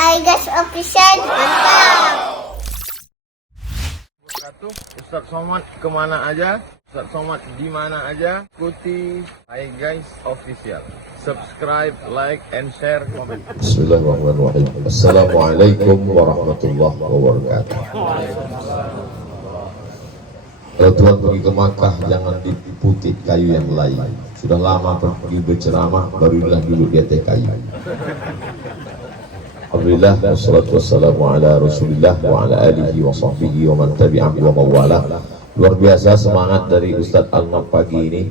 Aigas Official, mantap. Ustaz Somad kemana aja, Ustaz Somad di mana aja, ikuti Hai Guys Official. Subscribe, like, and share, comment. Bismillahirrahmanirrahim. Assalamualaikum warahmatullahi wabarakatuh. Kalau Tuhan pergi ke Makkah, jangan diputik kayu yang lain. Sudah lama pergi berceramah, barulah duduk di atas kayu. Alhamdulillah, wassalatu wassalamu ala rasulillah wa ala alihi wa sahbihi wa man tabi'ahu wa mawalah. Luar biasa semangat dari Ustadz Alnaf pagi ini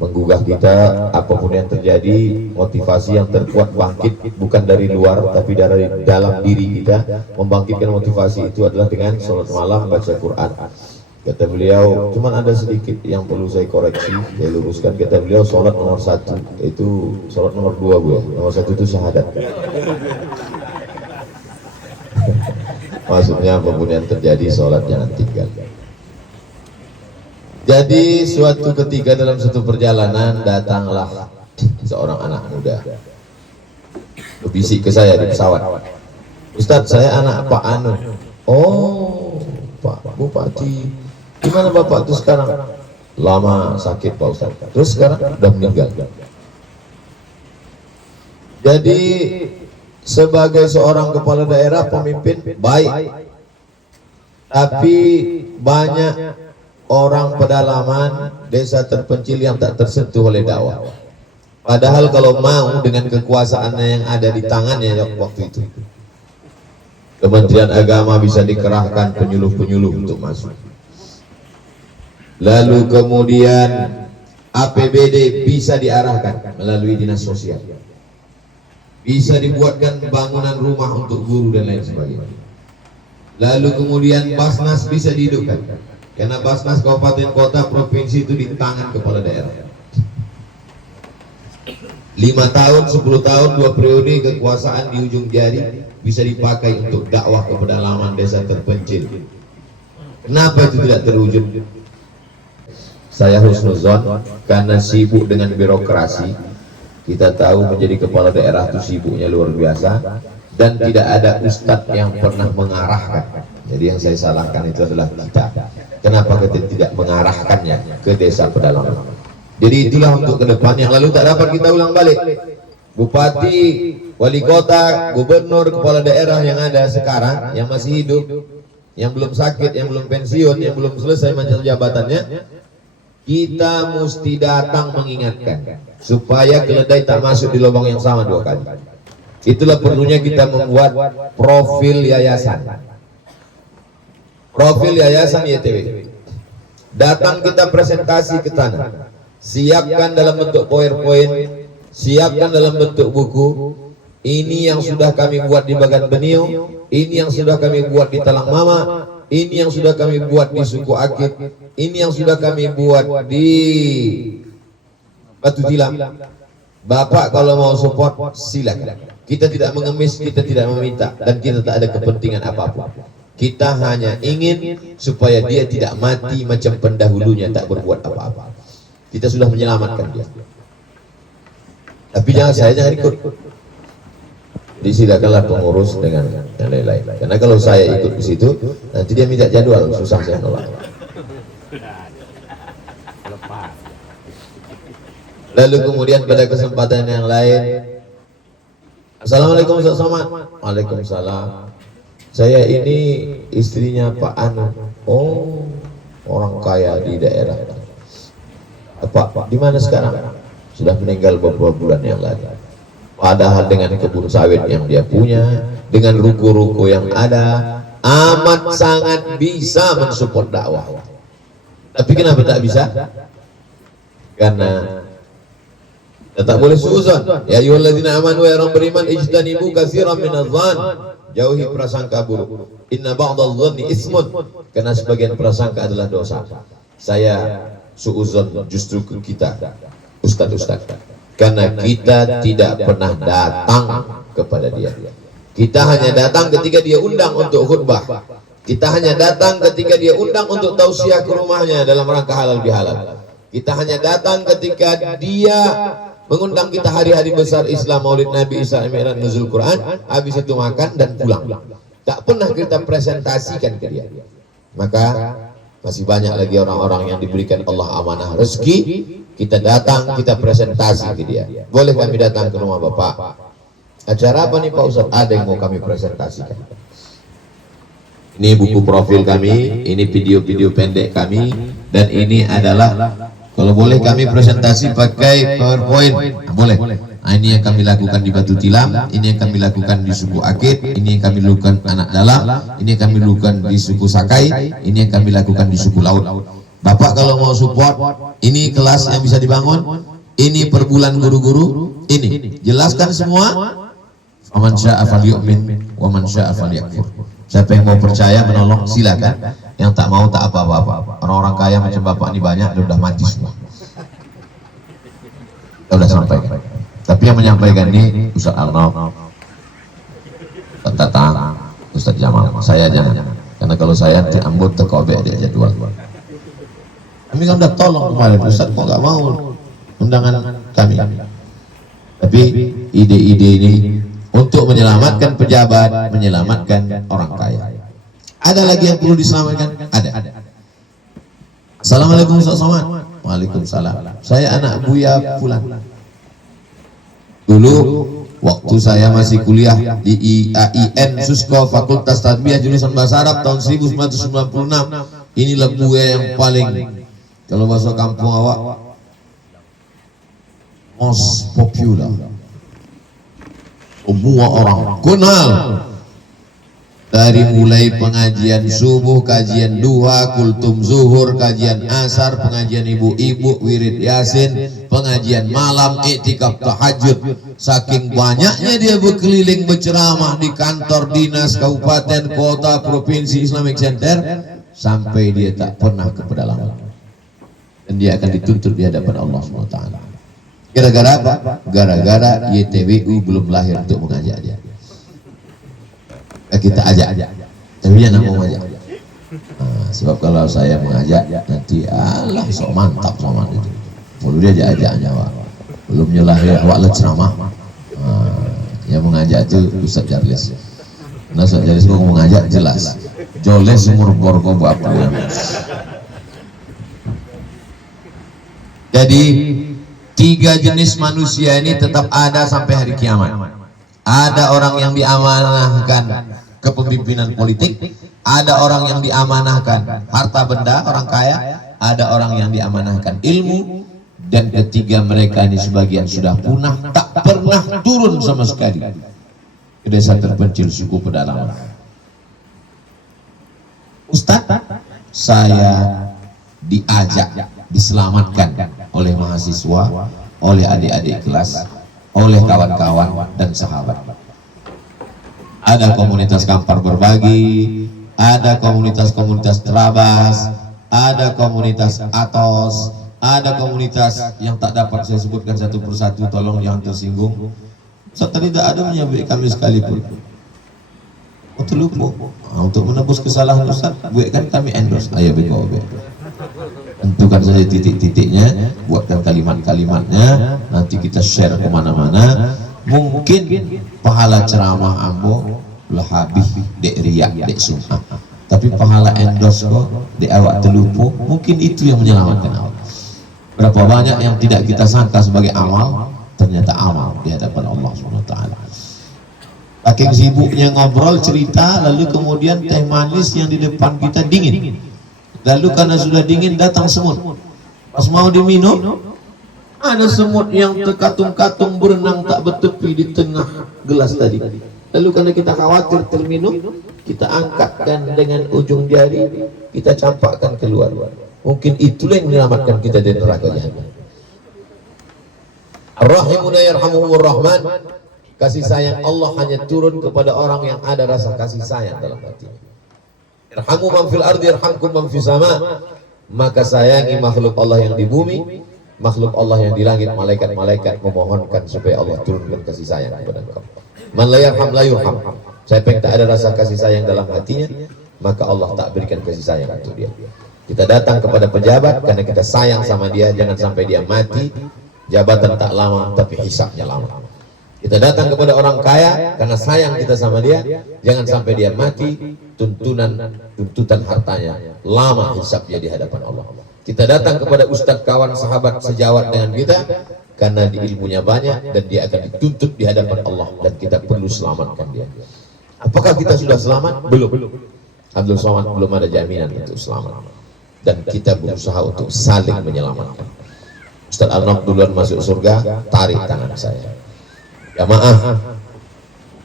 menggugah kita. Apapun yang terjadi, motivasi yang terkuat bangkit bukan dari luar tapi dari dalam diri kita. Membangkitkan motivasi itu adalah dengan sholat malam, baca Quran. Kata beliau, cuman ada sedikit yang perlu saya koreksi, saya luruskan. Kata beliau, sholat nomor 1 itu sholat nomor 2 bu ya. Nomor 1 itu syahadat. Maksudnya apapun yang terjadi, sholat jangan tinggal. Jadi suatu ketika dalam satu perjalanan datanglah seorang anak muda berbisik ke saya di pesawat, Ustadz, saya anak Pak Anu. Oh, Pak Bupati, gimana Bapak tuh sekarang? Lama sakit Pak Ustadz, terus sekarang udah meninggal. Jadi sebagai seorang kepala daerah, pemimpin baik, tapi banyak orang pedalaman desa terpencil yang tak tersentuh oleh dakwah. Padahal kalau mau dengan kekuasaannya yang ada di tangannya waktu itu, Kementerian Agama bisa dikerahkan penyuluh-penyuluh untuk masuk. Lalu kemudian APBD bisa diarahkan melalui dinas sosial. Bisa dibuatkan bangunan rumah untuk guru dan lain sebagainya. Lalu kemudian Basnas bisa dihidupkan, karena Basnas kabupaten kota provinsi itu di tangan kepala daerah. 5 tahun, 10 tahun, 2 periode kekuasaan di ujung jari bisa dipakai untuk dakwah ke pedalaman desa terpencil. Kenapa itu tidak terwujud? Saya husnuzon karena sibuk dengan birokrasi. Kita tahu menjadi kepala daerah itu sibuknya luar biasa, dan tidak ada ustadz yang pernah mengarahkan. Jadi yang saya salahkan itu adalah kita. Kenapa kita tidak mengarahkannya ke desa pedalaman? Jadi itulah untuk kedepan yang lalu tak dapat kita ulang balik. Bupati, wali kota, gubernur, kepala daerah yang ada sekarang, yang masih hidup, yang belum sakit, yang belum pensiun, yang belum selesai masa jabatannya, kita mesti datang mengingatkan supaya keledai tak masuk di lubang yang sama 2 kali. Itulah perlunya kita membuat profil yayasan. Profil yayasan YTW. Datang kita presentasi ke tanah. Siapkan dalam bentuk PowerPoint, siapkan dalam bentuk buku. Ini yang sudah kami buat di Bagan Benio, ini yang sudah kami buat di Talang Mama, ini yang sudah kami buat di Suku Akit, ini yang sudah kami buat di Batu Tilam. Bapak kalau mau support silakan. Kita tidak mengemis, kita tidak meminta, dan kita tak ada kepentingan apapun. Kita hanya ingin supaya dia tidak mati macam pendahulunya tak berbuat apa-apa. Kita sudah menyelamatkan dia. Tapi jangan ikut. Disilakanlah pengurus dengan yang lain-lain. Karena kalau saya ikut di situ, nanti dia minta jadwal, susah saya nolak. Lalu kemudian pada kesempatan yang lain, Assalamualaikum Ustaz Somad. Waalaikumsalam. Saya ini istrinya Pak Anu. Oh, orang kaya di daerah. Pak, di mana sekarang? Sudah meninggal beberapa bulan yang lalu. Padahal dengan kebun sawit yang dia punya, dengan ruko-ruko yang ada, amat sangat bisa mensupport dakwah. Tapi kenapa tak bisa? Karena tak boleh suuzon. Ya ayyuhalladzina amanu, ya orang beriman, ijtanibu katsiran minadh-dhann. Jauhi prasangka buruk. Inna ba'dadh-dhanni ismun. Karena sebagian prasangka adalah dosa. Saya suuzon justru ke kita, ustaz-ustaz. Karena kita tidak pernah datang kepada dia. Kita hanya datang ketika dia undang untuk khutbah. Kita hanya datang ketika dia undang untuk tausiah ke rumahnya dalam rangka halal bihalal. Kita hanya datang ketika dia mengundang kita hari-hari besar Islam, Maulid Nabi, Isra Mi'raj, Nuzul Quran, habis itu makan dan pulang. Tak pernah kita presentasikan ke dia. Maka masih banyak lagi orang-orang yang diberikan Allah amanah rezeki, kita datang, kita presentasi ke dia. Boleh kami datang ke rumah Bapak? Acara apa nih Pak Ustadz? Ada yang mau kami presentasikan. Ini buku profil kami, ini video-video pendek kami, dan ini adalah kalau boleh kami presentasi pakai PowerPoint. Boleh. Nah, ini yang kami lakukan di Batu Tilam, ini yang kami lakukan di suku Akit, ini yang kami lakukan Anak Dalam, ini yang kami lakukan di suku Sakai, ini yang kami lakukan di suku Laut. Bapak kalau mau support, ini kelas yang bisa dibangun, ini per bulan guru-guru, ini jelaskan semua. Faman syaa falyu'min wa man syaa falyakfur. Siapa yang mau percaya menolong silakan, yang tak mau tak apa-apa. Orang-orang kaya macam Bapak ini banyak, sudah mati semua. Kita sudah sampaikan. Tapi yang menyampaikan ini Ustaz Arnold, Ustaz Tatang, Ustaz Jamal, saya jangan. Karena kalau saya diambut terkobek dia jadwal. Kami kan udah tolong kemarin, Ustaz kok nggak mau undangan kami. Tapi ide-ide ini untuk menyelamatkan pejabat, menyelamatkan orang kaya. Ada lagi yang perlu diselamatkan? Ada. Assalamualaikum Ustaz Somad. Waalaikumsalam. Saya anak Buya Fulan. Dulu waktu saya masih kuliah di IAIN Susko Fakultas Tarbiyah jurusan Bahasa Arab tahun 1996. Inilah Buya yang paling, kalau bahasa kampung awak, most popular. Semua orang kenal. Dari mulai pengajian subuh, kajian duha, kultum zuhur, kajian asar, pengajian ibu-ibu, wirid yasin, pengajian malam, iktikaf tahajud. Saking banyaknya dia berkeliling berceramah di kantor dinas, kabupaten, kota, provinsi, Islamic Center, sampai dia tak pernah ke pedalaman. Dan dia akan dituntut di hadapan Allah SWT. Gara-gara apa? Gara-gara YTWU belum lahir untuk mengajak dia. Kita ajak, tapi dia nak mau ajak. Nah, sebab kalau saya mengajak nanti Allah sok mantap sama itu. Perlu dia ajak nyawa. Belum lahir awak ceramah. Yang mengajak itu Ustaz Jarlis. Nah, Ustaz Jarlis kok mengajak jelas. Joles umur borgo apa ya. Jadi 3 jenis manusia ini tetap ada sampai hari kiamat. Ada orang yang diamanahkan kepemimpinan politik, ada orang yang diamanahkan harta benda, orang kaya, ada orang yang diamanahkan ilmu, dan ketiga mereka ini sebagian sudah punah, tak pernah turun sama sekali ke desa terpencil suku pedalaman. Ustaz, saya diajak, diselamatkan oleh mahasiswa, oleh adik-adik kelas, oleh kawan-kawan dan sahabat. Ada komunitas Kampar Berbagi, ada komunitas-komunitas Terabas, ada komunitas Atos, ada komunitas yang tak dapat saya sebutkan satu persatu, tolong jangan tersinggung. Ustaz tadi tak ada menyebut kami sekalipun. Untuk lupa, untuk menebus kesalahan Ustaz, buatkan kami endorse ayah BKOB. Tentukan saja titik-titiknya, buatkan kalimat-kalimatnya, nanti kita share kemana-mana. Mungkin pahala ceramah ambo lah habis dek riak, dek sumah, tapi pahala endorse kok dek awak terlupa. Mungkin itu yang menyelamatkan awak. Berapa banyak yang tidak kita sangka sebagai amal, ternyata amal di hadapan Allah SWT. Saking sibuknya ngobrol cerita, lalu kemudian teh manis yang di depan kita dingin. Lalu karena sudah dingin datang semut. Pas mau diminum, ada semut yang terkatung-katung berenang tak bertepi di tengah gelas tadi. Lalu karena kita khawatir terminum, kita angkatkan dengan ujung jari, kita campakkan keluar. Mungkin itulah yang menyelamatkan kita dari neraka jahanam. Ar-Rahimuna yarhamuhumur Rahman. Kasih sayang Allah hanya turun kepada orang yang ada rasa kasih sayang dalam hatinya. Irhamu man fil ardi yarhamkum man fis sama. Maka sayangi makhluk Allah yang di bumi, makhluk Allah yang di langit. Malaikat-malaikat memohonkan supaya Allah turunkan kasih sayang kepada engkau. Man la yarham la yurham. Siapa yang tak ada rasa kasih sayang dalam hatinya, maka Allah tak berikan kasih sayang untuk dia. Kita datang kepada pejabat karena kita sayang sama dia. Jangan sampai dia mati Jabatan tak lama, tapi hisabnya lama. Kita datang kepada orang kaya karena sayang kita sama dia. Jangan sampai dia mati, tuntutan hartanya lama hisabnya di hadapan Allah. Kita datang kepada ustadz, kawan, sahabat, sejawat dengan kita karena di ilmunya banyak dan dia akan dituntut di hadapan Allah, dan kita perlu selamatkan dia. Apakah kita sudah selamat? Belum. Abdul Somad belum ada jaminan untuk selamat, dan kita berusaha untuk saling menyelamatkan. Ustaz Arnold duluan masuk surga, tarik tangan saya. Jamaah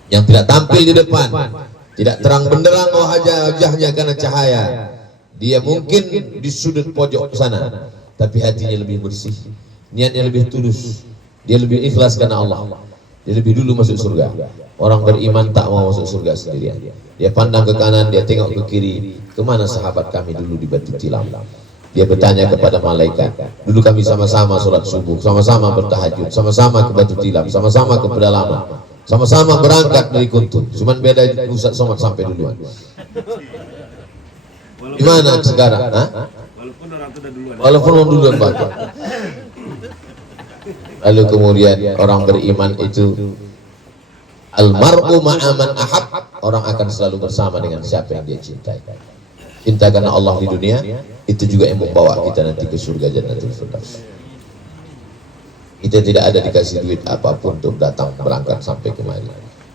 yang tidak tampil di depan, tidak terang benderang wajahnya karena cahaya, dia mungkin di sudut pojok sana, tapi hatinya lebih bersih, niatnya lebih tulus, dia lebih ikhlas karena Allah, dia lebih dulu masuk surga. Orang beriman tak mau masuk surga sendirian. Dia pandang ke kanan, dia tengok ke kiri, kemana sahabat kami dulu di Batu Tilam. Dia bertanya kepada malaikat, dulu kami sama-sama sholat subuh, sama-sama bertahajud, sama-sama ke Batu Tilam, sama-sama ke pedalaman, sama-sama berangkat dari Kuntul. Cuman beda Ustaz Somad sampai duluan. Gimana sekarang? Walaupun orang duluan Pak. Lalu kemudian orang beriman itu almar'u ma'aman ahab, orang akan selalu bersama dengan siapa yang dia cintai. Cinta karena Allah di dunia, itu juga yang membawa kita nanti ke surga Jannatul Firdaus. Kita tidak ada dikasih duit apapun untuk datang berangkat sampai kemari.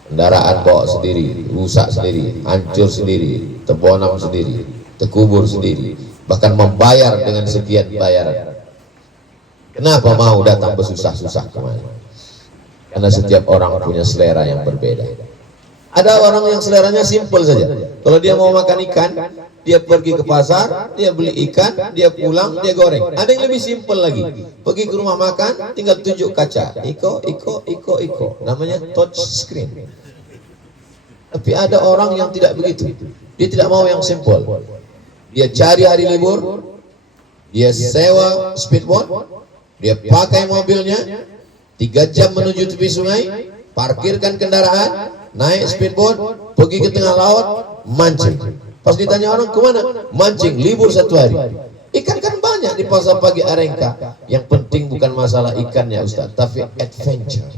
Kendaraan bawa sendiri, rusak sendiri, hancur sendiri, terbonam sendiri, terkubur sendiri, bahkan membayar dengan sekian bayaran. Kenapa mau datang bersusah-susah kemari? Karena setiap orang punya selera yang berbeda. Ada orang yang seleranya simpel saja. Kalau dia mau makan ikan, dia pergi ke pasar, dia beli ikan, dia pulang, dia goreng. Ada yang lebih simpel lagi. Pergi ke rumah makan, tinggal tunjuk kaca. Iko. Namanya touch screen. Tapi ada orang yang tidak begitu. Dia tidak mau yang simpel. Dia cari hari libur, dia sewa speedboat, dia pakai mobilnya, 3 jam menuju tepi sungai, parkirkan kendaraan, naik speedboat, pergi ke tengah laut, mancing. Pas ditanya orang kemana? Mancing, libur 1 hari. Ikan kan banyak di pasar pagi Arengka. Yang penting bukan masalah ikannya Ustaz, tapi adventure.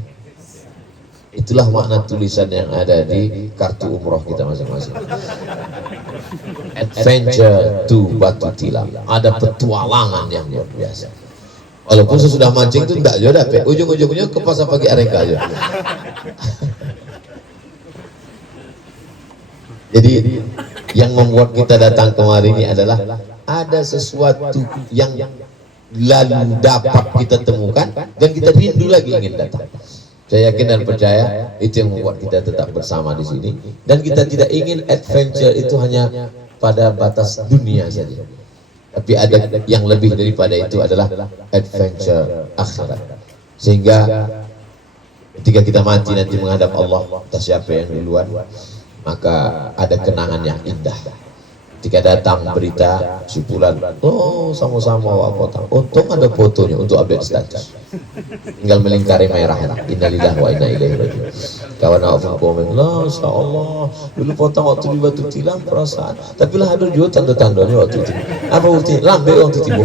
Itulah makna tulisan yang ada di kartu umroh kita masing-masing. Adventure to Batu Tilam. Ada petualangan yang luar biasa. Walaupun sesudah mancing itu enggak juga dapat. Ujung-ujungnya ke pasar pagi Arengka aja. Jadi yang membuat kita datang kemari ini adalah ada sesuatu yang lalu dapat kita temukan dan kita rindu lagi ingin datang. Saya yakin dan percaya itu yang membuat kita tetap bersama di sini, dan kita tidak ingin adventure itu hanya pada batas dunia saja. Tapi ada yang lebih daripada itu adalah adventure akhirat. Sehingga ketika kita mati nanti menghadap Allah, entah siapa yang duluan, maka ada kenangan yang indah. Ketika datang berita Cipulan, oh sama-sama wak potong, untung ada fotonya untuk update status. Tinggal melingkari merah, innalillahi wa inna ilaihi raji'un. Kawan awak komen, lah insyaallah dulu potong waktu di Batu Tilam perasaan, tapi lah ada juga tanda-tandanya waktu itu. Apa bukti? Lambe waktu tiba.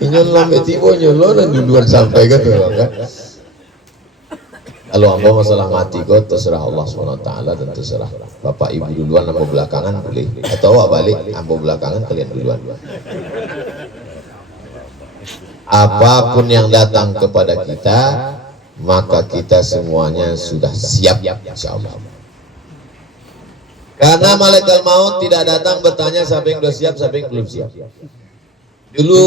Inyol lambe tiba nyolo dan duluan sampai kan. Kalau amba masalah mati kok terserah Allah SWT dan terserah bapak ibu duluan, amba belakangan boleh, atau awak balik amba belakangan kalian duluan. Apapun yang datang kepada kita, maka kita semuanya sudah siap insyaallah. Karena malaikat maut tidak datang bertanya siapa yang sudah siap, siapa yang belum siap. Dulu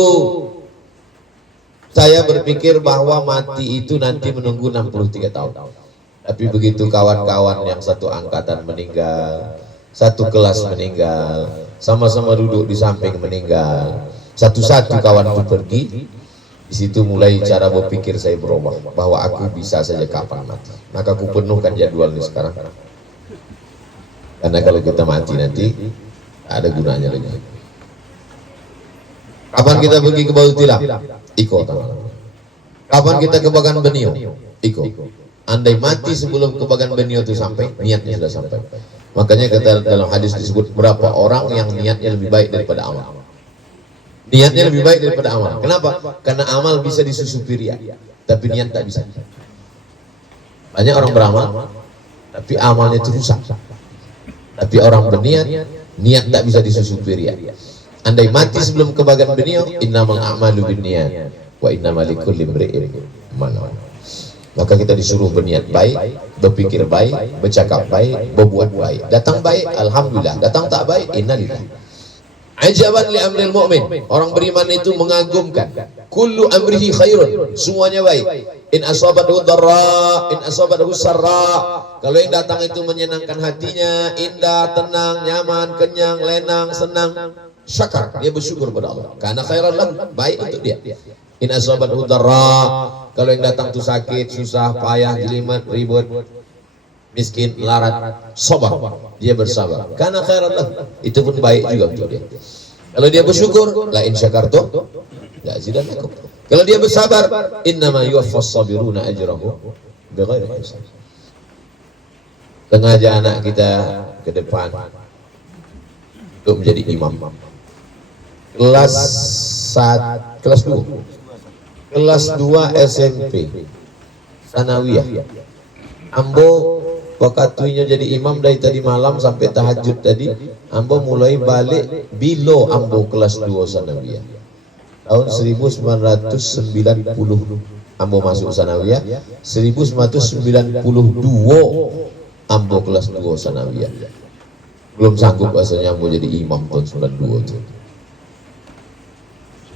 saya berpikir bahwa mati itu nanti menunggu 63 tahun. Tapi begitu kawan-kawan yang satu angkatan meninggal, satu kelas meninggal, sama-sama duduk di samping meninggal, satu-satu kawan itu pergi, di situ mulai cara berpikir saya berubah, bahwa aku bisa saja kapan mati. Maka aku penuhkan jadwal ini sekarang. Karena kalau kita mati nanti, ada gunanya lagi. Kapan kita pergi ke Batu Tilam? Iko. Kapan kita ke Bagan Benio? Iko. Andai mati sebelum ke Bagan Benio itu sampai, niatnya sudah sampai. Makanya kata dalam hadis disebut berapa orang yang niatnya lebih baik daripada amal. Niatnya lebih baik daripada amal. Kenapa? Karena amal bisa disusupi riya, tapi niat tak bisa. Banyak orang beramal, tapi amalnya itu rusak. Tapi orang berniat, niat tak bisa disusupi riya. Andai mati sebelum kebagian beliau, innamal a'malu binniyat wa innamal likulli imri'in ma nawa. Maka kita disuruh berniat baik, berpikir baik, bercakap baik, berbuat baik. Datang baik, alhamdulillah. Datang tak baik, innalillah. Ajaban li amril mu'min. Orang beriman itu mengagumkan. Kullu amrihi khairun. Semuanya baik. In asabathu dharra, in asabathu sarra. Kalau yang datang itu menyenangkan hatinya, indah, tenang, nyaman, kenyang, lenang, senang, syakar, dia bersyukur kepada Allah. Karena khairan lahu, baik untuk dia. In asabathu dharra, kalau yang datang itu sakit, susah, payah, jelimet, ribut, miskin, larat, sabar, dia bersabar. Karena khairan lahu, itu pun baik juga untuk dia. Kalau dia bersyukur, la in syakartum la azidannakum. Kalau dia bersabar, innama yuwaffas sabiruna ajrahum bighairi hisab. Sengaja anak kita ke depan untuk menjadi imam. Kelas 2 SMP Sanawiyah. Ambo wakatunya jadi imam dari tadi malam sampai tahajud tadi. Ambo mulai balik bilo ambo kelas 2 Sanawiyah. Tahun 1990 ambo masuk Sanawiyah. 1992 ambo kelas 2 Sanawiyah. Belum sanggup bahasanya ambo jadi imam tahun 92 itu.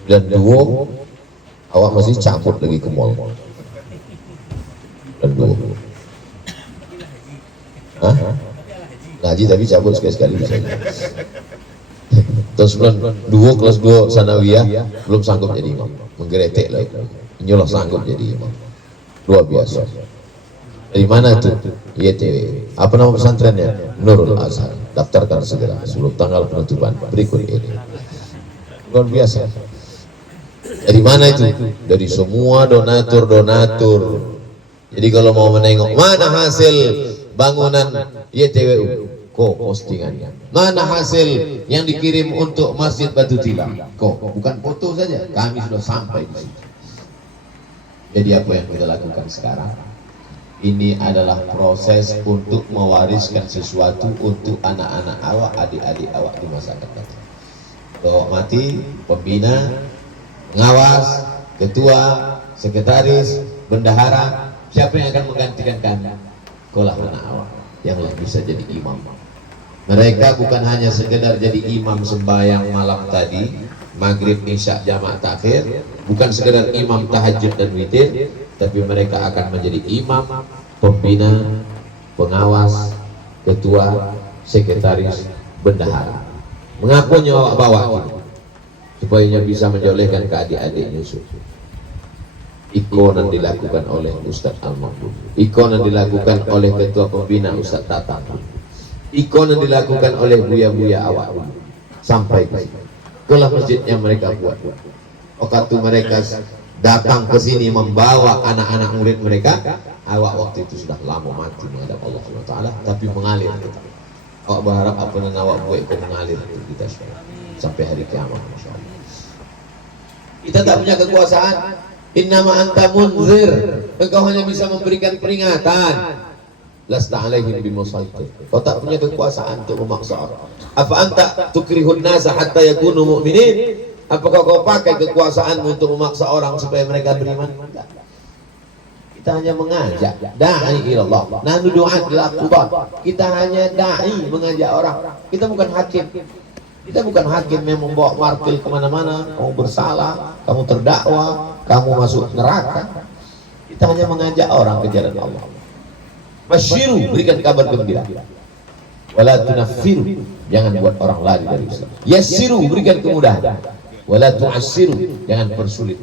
92 awak masih cabut lagi ke mall. 92. Hah? Ngaji tapi cabut sekali-sekali misalnya. Tahun 92 kelas 2 Sanawiyah belum sanggup jadi imam. Menggeretek lah itu. Inyalah sanggup jadi imam. Luar biasa. Dari mana itu? YTW. Apa nama pesantrennya? Nurul Azhar. Daftarkan segera sebelum tanggal penutupan berikut ini. Luar biasa. Dari mana itu? Dari semua donatur. Jadi kalau mau menengok mana hasil bangunan YTWU, kok postingannya. Mana hasil yang dikirim untuk Masjid Batu Tilam? Kok bukan foto saja, kami sudah sampai di situ. Jadi apa yang kita lakukan sekarang? Ini adalah proses untuk mewariskan sesuatu untuk anak-anak awak, adik-adik awak di masa akan datang. Kalau mati, pembina, pengawas, ketua, sekretaris, bendahara, siapa yang akan menggantikan kami? Kaulah anak awak yang bisa jadi imam. Mereka bukan hanya sekedar jadi imam sembahyang malam tadi, maghrib, isya, jamak takhir, bukan sekedar imam tahajud dan witir, tapi mereka akan menjadi imam, pembina, pengawas, ketua, sekretaris, bendahara. Mengapa awak bawa ini? Supaya bisa menjolehkan ke adik-adiknya. Ikonan dilakukan oleh Ustadz Al-Mahmud, ikonan dilakukan oleh ketua pembina Ustadz Tatang, ikonan dilakukan oleh buya-buya awak sampai ke sini. Itulah masjidnya mereka buat. Waktu mereka datang ke sini membawa anak-anak murid mereka, awak waktu itu sudah lama mati menghadap Allah SWT, tapi mengalir. Awak berharap apa yang awak buat itu mengalir untuk kita sampai hari kiamat. Masya Allah. Kita tak punya kekuasaan. Innama anta munzir, engkau hanya bisa memberikan peringatan. Lasta alaihim bimusaitir. Kau tak punya kekuasaan untuk memaksa orang. Apa anta tukrihun nasa hatta yakunu mu'minin? Apakah kau pakai kekuasaanmu untuk memaksa orang supaya mereka beriman? Tidak. Kita hanya mengajak, da'i ilallah. Nahnu du'at lil aqtubat. Kita hanya da'i, mengajak orang. Kita bukan hakim. Kita bukan hakim yang membawa martil kemana-mana. Kamu bersalah, kamu terdakwa, kamu masuk neraka. Kita hanya mengajak orang ke jalan Allah. Basyiru, berikan kabar gembira. Wala tunaffiru, jangan buat orang lari dari Islam. Yassiru, berikan kemudahan. Wala tu'assiru, jangan persulit.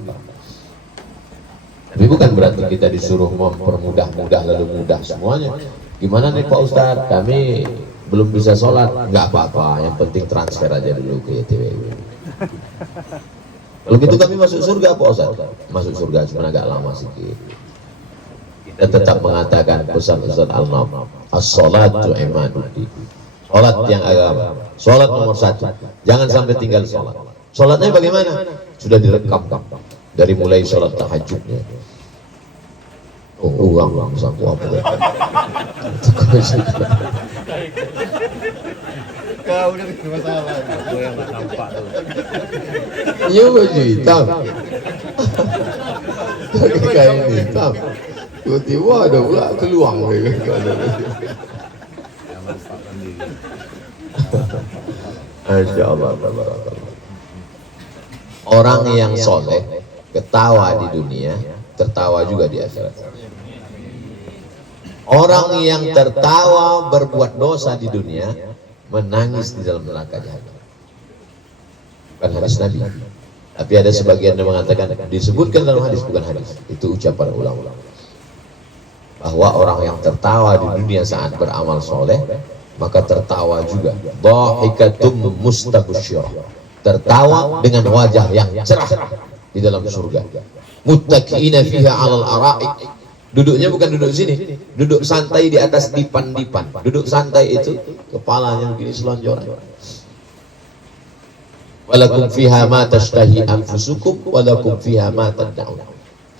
Tapi bukan berarti kita disuruh mempermudah-mudah lalu mudah semuanya. Gimana nih Pak Ustadz? Kami belum bisa sholat, nggak apa-apa. Yang penting transfer aja dulu ke YTWU. Kalau gitu kami masuk surga Pak Ustadz? Masuk surga cuma agak lama sedikit. Kita tetap mengatakan pesan Ustadz Al-Nam, as-sholatu imaduddin. Sholat yang agama, sholat nomor 1. Jangan sampai tinggal sholat. Sholatnya bagaimana? Sudah direkam dari mulai sholat tahajudnya. Oh, uang saku apa? Kau udah bikin masalah. Gue yang nggak nampak tuh. Iya baju hitam. Kain hitam. Tiba-tiba ada pula keluang. Masya Allah. Orang yang soleh ketawa di dunia, tertawa juga di akhirat. Orang yang tertawa berbuat dosa di dunia, menangis di dalam neraka jahanam. Bukan hadis Nabi, tapi ada sebagian yang mengatakan disebutkan dalam hadis, bukan hadis. Itu ucapan ulama bahwa orang yang tertawa di dunia saat beramal soleh, maka tertawa juga. Dhahikatum mustaghsyirah, tertawa dengan wajah yang cerah di dalam surga. Muttaqiina fiha 'alal araik, duduknya bukan duduk sini, duduk santai di atas dipan-dipan. Duduk santai itu kepalanya begini selonjoran. Walakum fiha ma tashtahi anfusukum walakum fiha ma tad'un.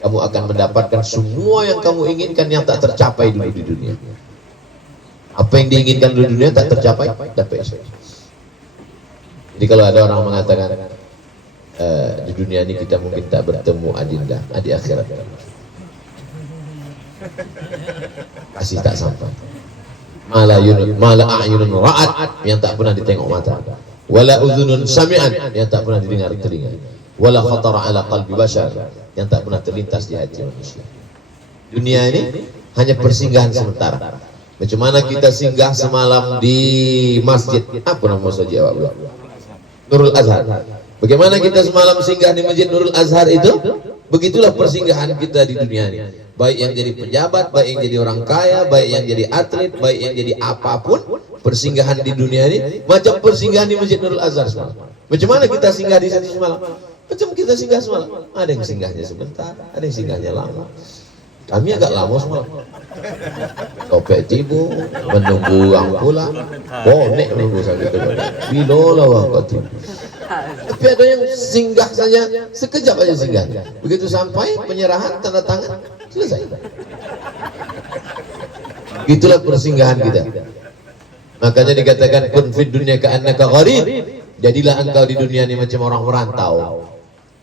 Kamu akan mendapatkan semua yang kamu inginkan yang tak tercapai dulu di dunia. Apa yang diinginkan dulu di dunia tak tercapai, dapat. Jadi kalau ada orang mengatakan di dunia ini kita mungkin tak bertemu adinda, di akhirat pasti tak sampai. Mala a'yunun ra'at, yang tak pernah ditengok mata. Wala udhunun sami'an, yang tak pernah didengar telinga. Wala khatara ala qalbi bashar, yang tak pernah terlintas di hati manusia. Dunia ini hanya persinggahan sementara. Bagaimana kita singgah semalam di masjid, apa nama masjid awak? Nurul Azhar. Bagaimana kita semalam singgah di masjid Nurul Azhar itu? Begitulah persinggahan kita di dunia ini. Baik yang jadi pejabat, baik yang jadi orang kaya, baik yang jadi atlet, baik yang jadi apapun, persinggahan di dunia ini macam persinggahan di masjid Nurul Azhar semalam. Bagaimana kita singgah di situ semalam? Macam kita singgah semalam. Ada yang singgahnya sebentar, ada yang singgahnya lama. Kami agak lama semalam. Topek tibu, menunggu uang pulang, bonek menunggu sampai itu. Bilola waktu. Tapi ada yang singgah saja, sekejap aja singgah. Begitu sampai penyerahan tanda tangan, selesai. Itulah persinggahan kita. Makanya dikatakan kun fid dunya ka'annaka gharib. Jadilah engkau di dunia ini macam orang merantau.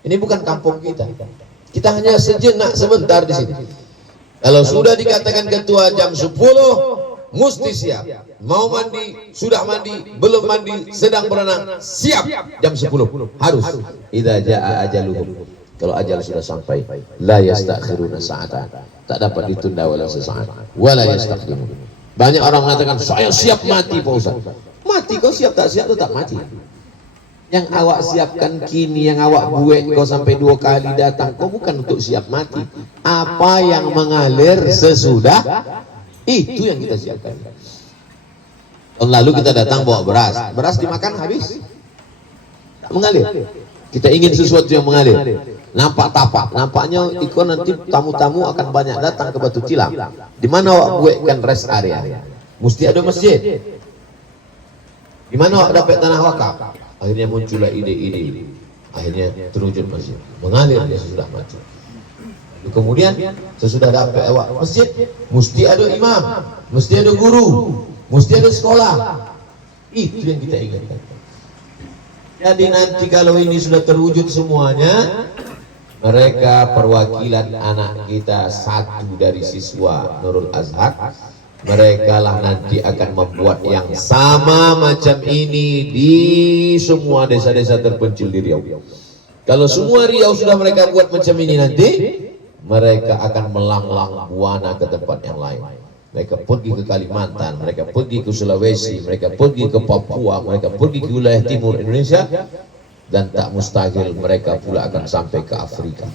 Ini bukan kampung kita. Kita hanya sejenak sebentar di sini. Kalau sudah dikatakan ketua jam 10 mesti siap. Mau mandi, sudah mandi, belum mandi, sedang berenang, siap jam 10 harus. Idza jaa ajaluhum, kalau ajal sudah sampai, la yastakhiruna sa'atan, tak dapat ditunda walau sesaat, wala yastaqdimun. Banyak orang mengatakan saya siap mati Pak Ustaz. Mati kau siap tak siap tetap mati. Yang awak siapkan kini, yang awak buat kau sampai 2 kali datang, kau bukan untuk siap mati. Apa yang mengalir sesudah itu yang kita siapkan. Tahun lalu kita datang bawa beras, beras dimakan habis, tak mengalir. Kita ingin sesuatu yang mengalir. Nampak tapak, nampaknya ikon nanti tamu-tamu akan banyak datang ke Batu Tilang. Di mana awak buatkan rest area? Mesti ada masjid. Di mana awak dapat tanah wakaf? Akhirnya muncullah ide-ide. Akhirnya terwujud masjid. Mengalir dia sudah mati. Kemudian sesudah dapat awak masjid, mesti ada imam, mesti ada guru, mesti ada sekolah. Itu yang kita inginkan. Jadi nanti kalau ini sudah terwujud semuanya, mereka perwakilan anak kita satu dari siswa Nurul Azhar, mereka lah nanti akan membuat yang sama macam ini di semua desa-desa terpencil di Riau. Kalau semua Riau sudah mereka buat macam ini nanti, mereka akan melanglang buana ke tempat yang lain. Mereka pergi ke Kalimantan, mereka pergi ke Sulawesi, mereka pergi ke Papua, mereka pergi ke wilayah timur Indonesia, dan tak mustahil mereka pula akan sampai ke Afrika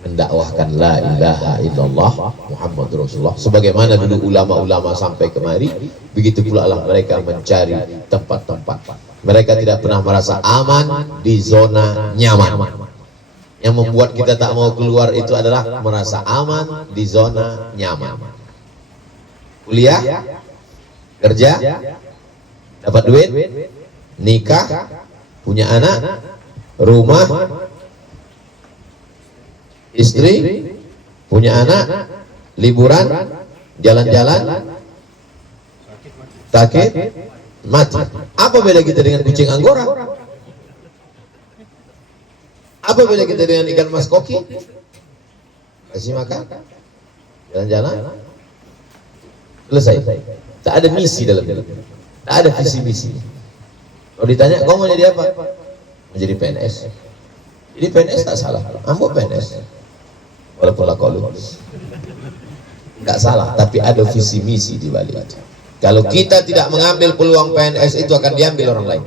mendakwahkan la ilaha illallah Muhammadur Rasulullah. Sebagaimana dulu ulama-ulama sampai kemari, begitu pula lah mereka mencari tempat-tempat. Mereka tidak pernah merasa aman di zona nyaman. Yang membuat kita tak mau keluar itu adalah merasa aman di zona nyaman. Kuliah, kerja, dapat duit, nikah, punya anak, rumah, istri, punya anak, liburan, jalan-jalan, sakit, mati. Apa beda kita dengan kucing anggora? Apa beda kita dengan ikan mas koki? Kasih makan, jalan-jalan, selesai. Tak ada misi dalam hidup, tak ada visi misi. Kalau ditanya, kau mau jadi apa? Menjadi PNS. Jadi PNS tak salah, ambo PNS. Walaupun lah kalau nggak salah, tapi ada visi misi di balik. Kalau kita tidak mengambil peluang PNS itu akan diambil orang lain.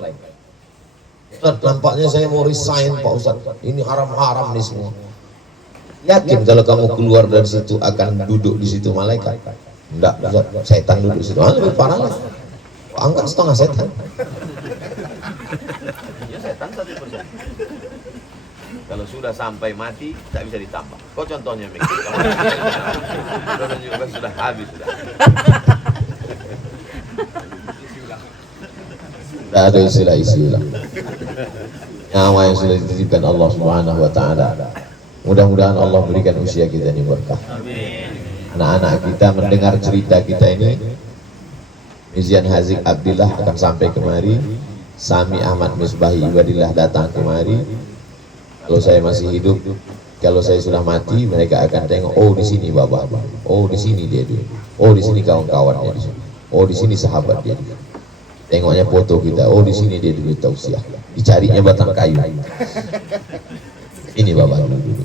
Ustaz, nampaknya saya mau resign Pak Ustaz. Ini haram-haram nih semua. Yakin kalau kamu keluar dari situ akan duduk di situ malaikat? Enggak, Ustaz, setan duduk di situ. Lebih parah lah. Angkat setengah setan. Ya setan 1%. Kalau sudah sampai mati tak bisa ditambah. Kok contohnya Mik? Kalau juga sudah habis sudah. Tidak ada istilah isi ulang. Nyawa yang sudah dititipkan Allah Subhanahu wa taala. Mudah-mudahan Allah berikan usia kita ini berkah. Anak-anak kita mendengar cerita kita ini. Mizian Haziq Abdillah akan sampai kemari. Sami Ahmad Misbahi Ibadillah datang kemari. Kalau saya masih hidup, kalau saya sudah mati, mereka akan tengok, oh di sini bapak, oh di sini dia dulu, oh di sini kawan-kawannya di sini, oh di sini sahabat dia dulu. Tengoknya foto kita, oh di sini dia dulu tausiah, dicarinya batang kayu. Ini bapak dulu.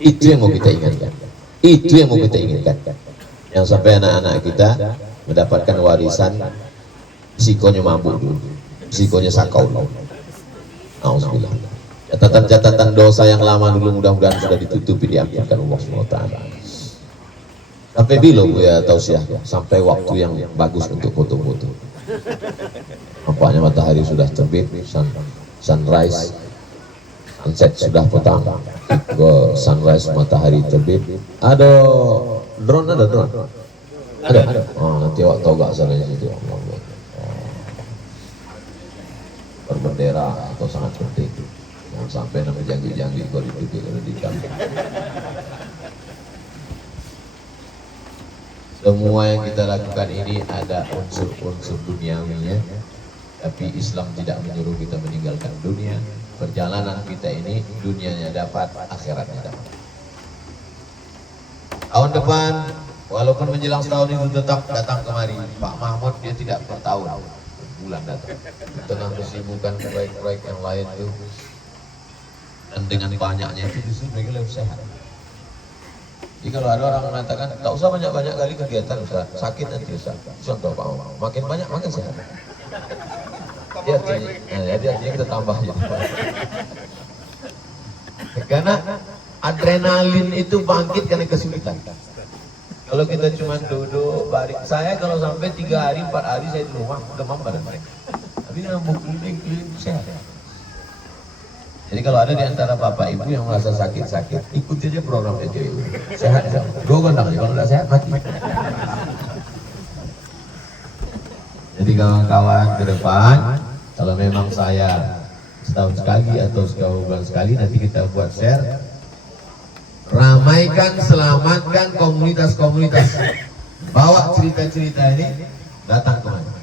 Itu yang mau kita ingatkan. Itu yang mau kita inginkan. Yang sampai anak-anak kita mendapatkan warisan, psikonya mabuk dulu, psikonya sakau dulu. Alhamdulillah. Catatan-catatan dosa yang lama dulu mudah-mudahan sudah ditutupi, diampunkan Allah SWT. Sampai bila ya tausiah? Sampai waktu yang bagus untuk foto-foto. Nampaknya matahari sudah terbit, sunrise, sunset sudah petang, ke sunrise matahari terbit. Ada drone, ada drone. Ada. Oh, nanti awak tahu gak sana situ. Berbendera atau sangat penting. Jangan sampai nama janji-janji kau dipikir di kampung. Semua yang kita lakukan ini ada unsur-unsur duniawinya, tapi Islam tidak menyuruh kita meninggalkan dunia. Perjalanan kita ini dunianya dapat, akhiratnya dapat. Tahun depan, walaupun menjelang setahun itu tetap datang kemari. Pak Mahmud dia tidak per tahun, bulan datang. Di tengah kesibukan proyek-proyek yang lain itu, dan dengan banyaknya itu justru mereka lebih sehat. Jadi kalau ada orang mengatakan tak usah banyak-banyak kali kegiatan, Ustaz, sakit nanti Ustaz. Contoh Pak Omar, makin banyak makin sehat. Jadi artinya kita tambah gitu. Karena adrenalin itu bangkit karena kesulitan. Kalau kita cuma duduk baring, saya kalau sampai 3 hari 4 hari saya di rumah demam badan mereka. Tapi dengan keliling sehat. Jadi kalau ada di antara bapak ibu yang merasa sakit-sakit, ikuti aja program EJU. Sehat ya. Gue gondang aja, kalau nggak sehat mati. Jadi kawan-kawan ke depan, kalau memang saya setahun sekali atau sebulan sekali, nanti kita buat share. Ramaikan, selamatkan komunitas-komunitas. Bawa cerita-cerita ini, datang kemana.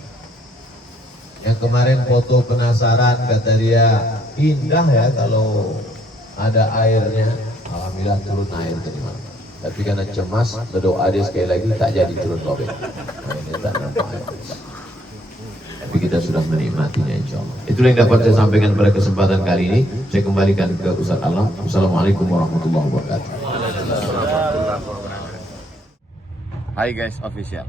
Yang kemarin foto penasaran, kata dia, indah ya kalau ada airnya. Alhamdulillah turun air tadi malam. Tapi karena cemas, berdoa dia sekali lagi tak jadi turun lobeng. Ini tak nampak air. Tapi kita sudah menikmatinya insya Allah. Itulah yang dapat saya sampaikan pada kesempatan kali ini. Saya kembalikan ke Ustaz Alam. Wassalamualaikum warahmatullahi wabarakatuh. Hai guys official.